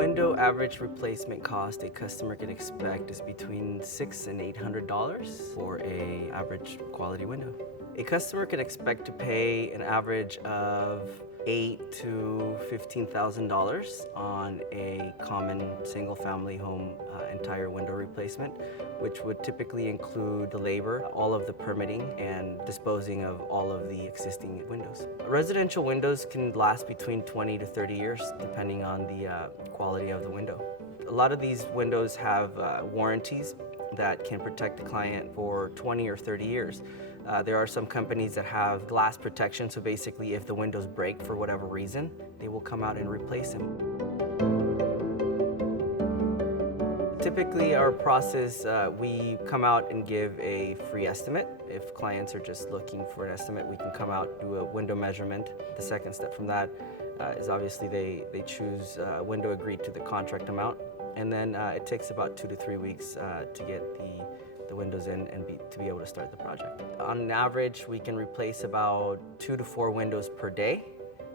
window average replacement cost a customer can expect is between $600 and $800 for an average quality window. A customer can expect to pay an average of $8,000 to $15,000 on a common single-family home entire window replacement, which would typically include the labor, all of the permitting, and disposing of all of the existing windows. Residential windows can last between 20 to 30 years, depending on the quality of the window. A lot of these windows have warranties that can protect the client for 20 or 30 years. There are some companies that have glass protection, so basically if the windows break for whatever reason, they will come out and replace them. Typically our process, we come out and give a free estimate. If clients are just looking for an estimate, we can come out, do a window measurement. The second step from that is obviously they choose a window agreed to the contract amount, and then it takes about 2 to 3 weeks to get the windows in and to be able to start the project. On average, we can replace about 2 to 4 windows per day.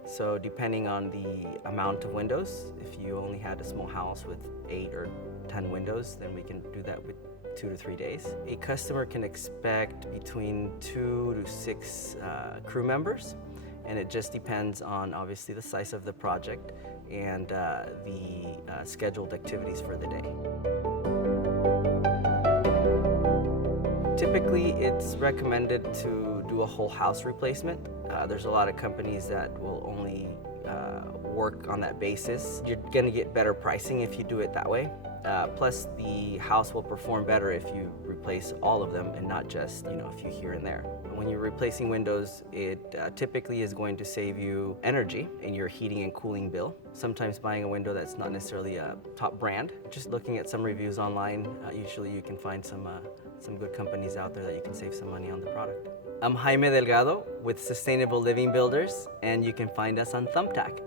So depending on the amount of windows, if you only had a small house with 8 or 10 windows, then we can do that with 2 to 3 days. A customer can expect between 2 to 6 crew members, and it just depends on obviously the size of the project and the scheduled activities for the day. Typically, it's recommended to do a whole house replacement. There's a lot of companies that will only work on that basis. You're gonna get better pricing if you do it that way. Plus, the house will perform better if you replace all of them and not just, a few here and there. When you're replacing windows, it typically is going to save you energy in your heating and cooling bill. Sometimes buying a window that's not necessarily a top brand, just looking at some reviews online, usually you can find some good companies out there that you can save some money on the product. I'm Jaime Delgado with Sustainable Living Builders, and you can find us on Thumbtack.